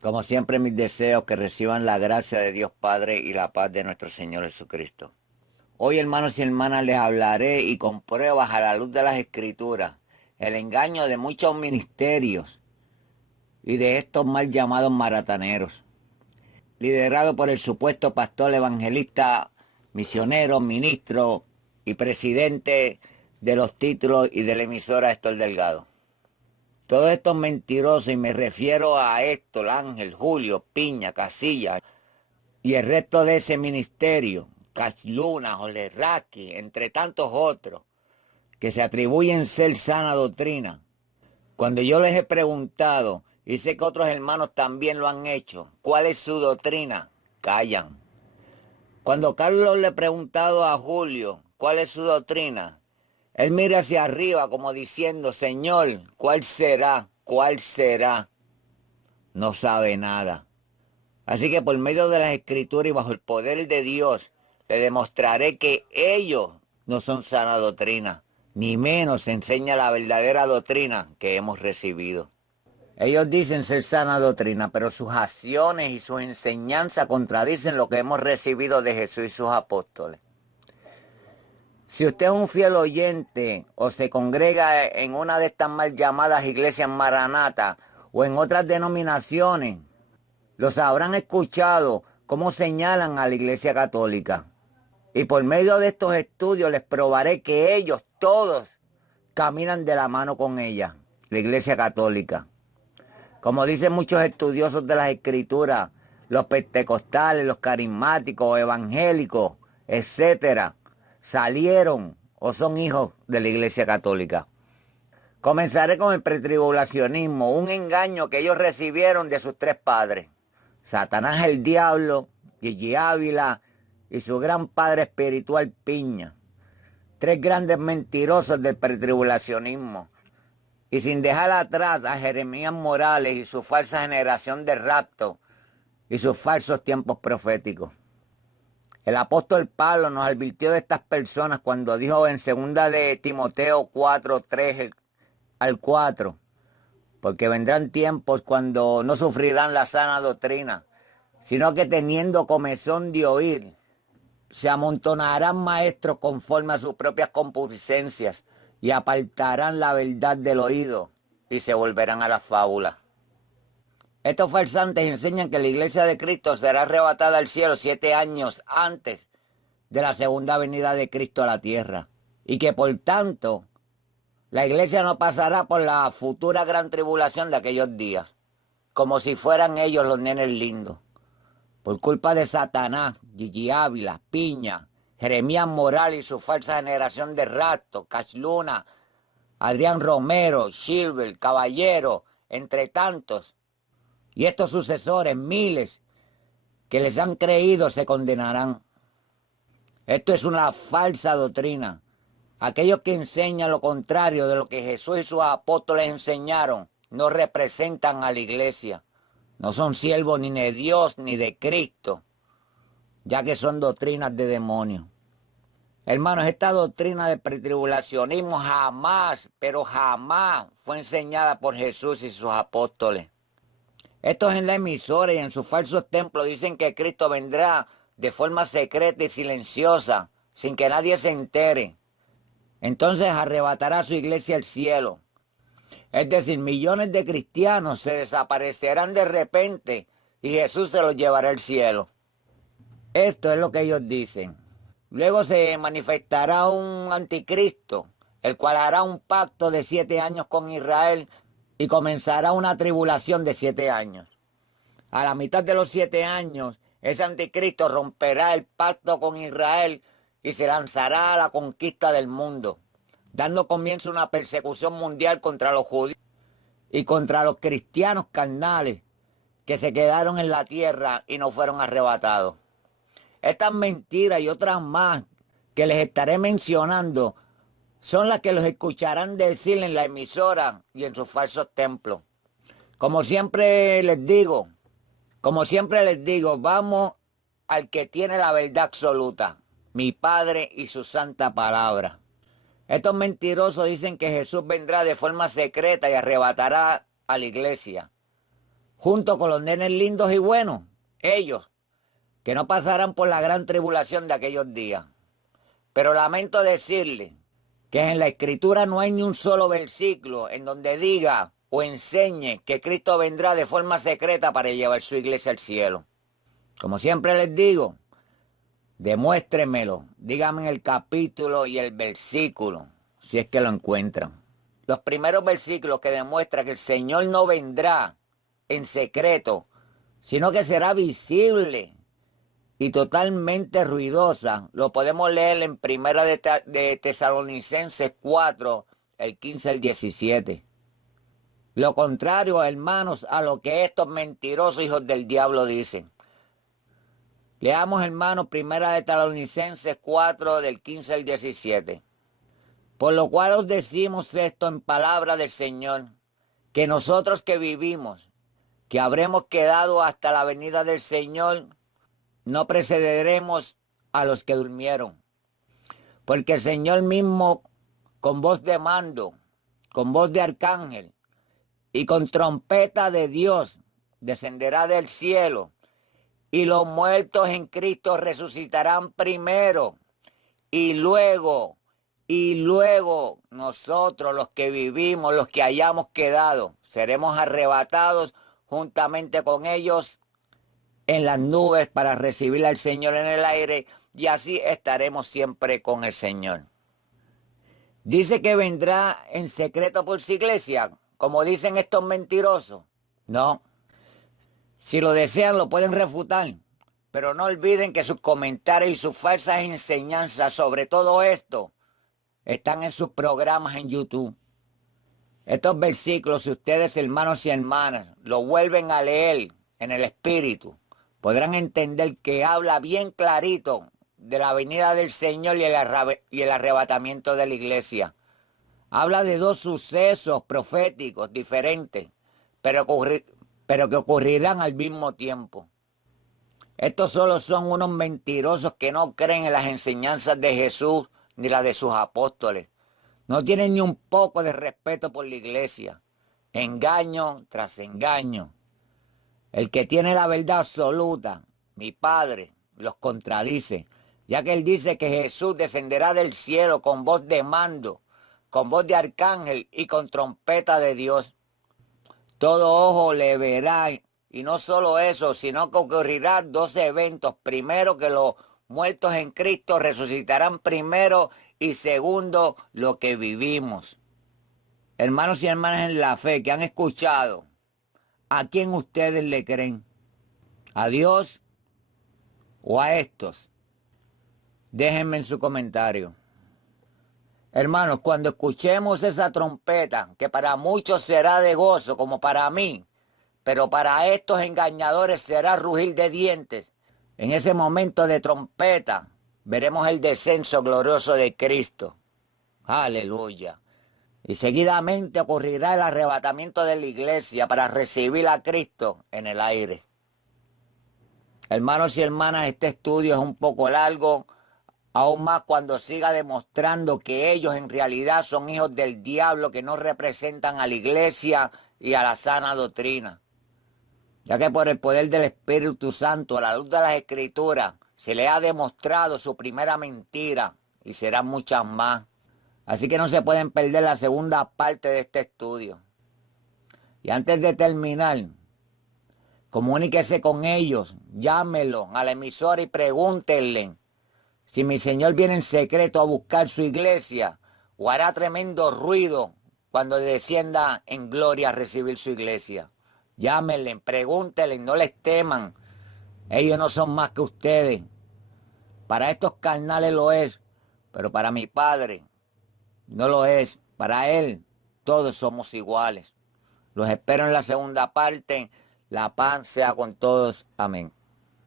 Como siempre, mis deseos que reciban la gracia de Dios Padre y la paz de nuestro Señor Jesucristo. Hoy, hermanos y hermanas, les hablaré y con pruebas a la luz de las Escrituras, el engaño de muchos ministerios y de estos mal llamados marataneros, liderado por el supuesto pastor evangelista, misionero, ministro y presidente de los títulos y de la emisora Héctor Delgado. Todos estos mentirosos, y me refiero a Héctor, Ángel, Julio, Piña, Casilla y el resto de ese ministerio, Casluna, Jolerraqui, entre tantos otros, que se atribuyen ser sana doctrina. Cuando yo les he preguntado, y sé que otros hermanos también lo han hecho, ¿cuál es su doctrina? Callan. Cuando Carlos le ha preguntado a Julio, ¿cuál es su doctrina? Él mira hacia arriba como diciendo, Señor, ¿cuál será? ¿Cuál será? No sabe nada. Así que por medio de las Escrituras y bajo el poder de Dios, le demostraré que ellos no son sana doctrina, ni menos enseña la verdadera doctrina que hemos recibido. Ellos dicen ser sana doctrina, pero sus acciones y sus enseñanzas contradicen lo que hemos recibido de Jesús y sus apóstoles. Si usted es un fiel oyente o se congrega en una de estas mal llamadas iglesias maranatas o en otras denominaciones, los habrán escuchado cómo señalan a la Iglesia Católica. Y por medio de estos estudios les probaré que ellos todos caminan de la mano con ella, la Iglesia Católica. Como dicen muchos estudiosos de las Escrituras, los pentecostales, los carismáticos, evangélicos, etcétera, salieron o son hijos de la Iglesia Católica. Comenzaré con el pretribulacionismo, un engaño que ellos recibieron de sus tres padres. Satanás el diablo, Gigi Ávila y su gran padre espiritual Piña. Tres grandes mentirosos del pretribulacionismo. Y sin dejar atrás a Jeremías Morales y su falsa generación de rapto y sus falsos tiempos proféticos. El apóstol Pablo nos advirtió de estas personas cuando dijo en 2 de Timoteo 4, 3 al 4, porque vendrán tiempos cuando no sufrirán la sana doctrina, sino que teniendo comezón de oír, se amontonarán maestros conforme a sus propias concupiscencias y apartarán la verdad del oído y se volverán a las fábulas. Estos farsantes enseñan que la iglesia de Cristo será arrebatada al cielo 7 años antes de la segunda venida de Cristo a la tierra y que por tanto la iglesia no pasará por la futura gran tribulación de aquellos días, como si fueran ellos los nenes lindos. Por culpa de Satanás, Gigi Ávila, Piña, Jeremías Morales y su falsa generación de rapto, Casluna, Adrián Romero, Silver, Caballero, entre tantos, y estos sucesores, miles, que les han creído, se condenarán. Esto es una falsa doctrina. Aquellos que enseñan lo contrario de lo que Jesús y sus apóstoles enseñaron, no representan a la iglesia. No son siervos ni de Dios ni de Cristo, ya que son doctrinas de demonios. Hermanos, esta doctrina del pretribulacionismo jamás, pero jamás fue enseñada por Jesús y sus apóstoles. Estos en la emisora y en sus falsos templos dicen que Cristo vendrá de forma secreta y silenciosa, sin que nadie se entere. Entonces arrebatará a su iglesia al cielo. Es decir, millones de cristianos se desaparecerán de repente y Jesús se los llevará al cielo. Esto es lo que ellos dicen. Luego se manifestará un anticristo, el cual hará un pacto de 7 años con Israel y comenzará una tribulación de 7 años. A la mitad de los 7 años, ese anticristo romperá el pacto con Israel y se lanzará a la conquista del mundo, dando comienzo a una persecución mundial contra los judíos y contra los cristianos carnales que se quedaron en la tierra y no fueron arrebatados. Estas mentiras y otras más que les estaré mencionando son las que los escucharán decir en la emisora y en sus falsos templos. Como siempre les digo, vamos al que tiene la verdad absoluta, mi Padre y su santa palabra. Estos mentirosos dicen que Jesús vendrá de forma secreta y arrebatará a la iglesia. junto con los nenes lindos y buenos, ellos, que no pasarán por la gran tribulación de aquellos días. Pero lamento decirle que en la Escritura no hay ni un solo versículo en donde diga o enseñe que Cristo vendrá de forma secreta para llevar su iglesia al cielo. Como siempre les digo, demuéstrenmelo, díganme el capítulo y el versículo, si es que lo encuentran. Los primeros versículos que demuestran que el Señor no vendrá en secreto, sino que será visible y totalmente ruidosa, lo podemos leer en Primera de Tesalonicenses 4, el 15 al 17. Lo contrario, hermanos, a lo que estos mentirosos hijos del diablo dicen. Leamos, hermanos, Primera de Tesalonicenses 4, del 15 al 17. Por lo cual os decimos esto en palabra del Señor, que nosotros que vivimos, que habremos quedado hasta la venida del Señor, no precederemos a los que durmieron. Porque el Señor mismo, con voz de mando, con voz de arcángel y con trompeta de Dios, descenderá del cielo, y los muertos en Cristo resucitarán primero, y luego nosotros, los que vivimos, los que hayamos quedado, seremos arrebatados juntamente con ellos en las nubes para recibir al Señor en el aire, y así estaremos siempre con el Señor. Dice que vendrá en secreto por su iglesia, como dicen estos mentirosos. No. Si lo desean, lo pueden refutar. Pero no olviden que sus comentarios y sus falsas enseñanzas sobre todo esto están en sus programas en YouTube. Estos versículos, si ustedes, hermanos y hermanas, lo vuelven a leer en el Espíritu, podrán entender que habla bien clarito de la venida del Señor y el arrebatamiento de la iglesia. Habla de dos sucesos proféticos diferentes, pero que ocurrirán al mismo tiempo. Estos solo son unos mentirosos que no creen en las enseñanzas de Jesús ni las de sus apóstoles. No tienen ni un poco de respeto por la iglesia. Engaño tras engaño. El que tiene la verdad absoluta, mi Padre, los contradice, ya que él dice que Jesús descenderá del cielo con voz de mando, con voz de arcángel y con trompeta de Dios. Todo ojo le verá, y no solo eso, sino que ocurrirán dos eventos. Primero, que los muertos en Cristo resucitarán primero, y segundo, lo que vivimos. Hermanos y hermanas en la fe que han escuchado, ¿a quién ustedes le creen? ¿A Dios o a estos? Déjenme en su comentario. Hermanos, cuando escuchemos esa trompeta, que para muchos será de gozo, como para mí, pero para estos engañadores será rugir de dientes, en ese momento de trompeta, veremos el descenso glorioso de Cristo. Aleluya. Y seguidamente ocurrirá el arrebatamiento de la iglesia para recibir a Cristo en el aire. Hermanos y hermanas, este estudio es un poco largo, aún más cuando siga demostrando que ellos en realidad son hijos del diablo, que no representan a la iglesia y a la sana doctrina. Ya que por el poder del Espíritu Santo, a la luz de las Escrituras, se le ha demostrado su primera mentira, y serán muchas más. Así que no se pueden perder la segunda parte de este estudio. Y antes de terminar, comuníquese con ellos, llámenlo a la emisora y pregúntenle si mi Señor viene en secreto a buscar su iglesia, o hará tremendo ruido cuando descienda en gloria a recibir su iglesia. Llámenle, pregúntenle, no les teman. Ellos no son más que ustedes. Para estos carnales lo es, pero para mi Padre no lo es. Para Él todos somos iguales. Los espero en la segunda parte. La paz sea con todos. Amén.